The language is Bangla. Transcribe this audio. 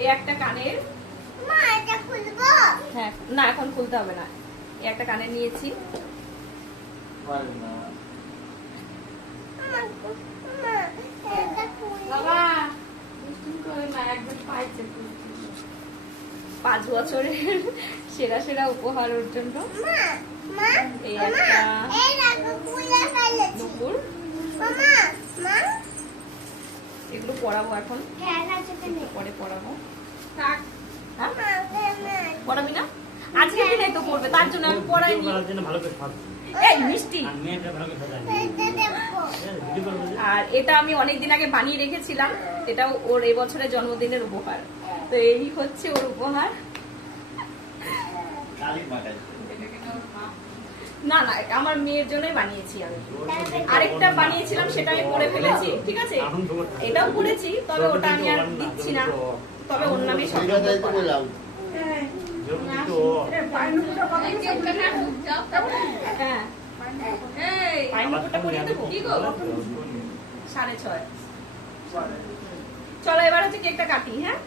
এই একটা কানের, হ্যাঁ না এখন খুলতে হবে না, এই একটা কানের নিয়েছি। বাবা 5 বছরের সেরা সেরা উপহার ওর জন্য। এই একটা নুপুর, এগুলো পরাবো এখন, পরে পরাবো। পরাবি না আজকে দিনে তো পড়বে, তার জন্য আমি পড়াইনি। এই মিষ্টি। আর এটা আমি অনেকদিন আগে বানিয়ে রেখেছিলাম, এটাও ওর এই বছরের জন্মদিনের উপহার। তো এই হচ্ছে ওর উপহার। না না আমার মেয়ের জন্যই বানিয়েছি আমি। আরেকটা বানিয়েছিলাম সেটা আমি পরে ফেলেছি, ঠিক আছে, এটাও পরেছি, তবে ওটা আমি আর দিচ্ছি না, তবে ওর নামে সব হ্যাঁ 6:30। চলো এবার হচ্ছে কেকটা কাটি। হ্যাঁ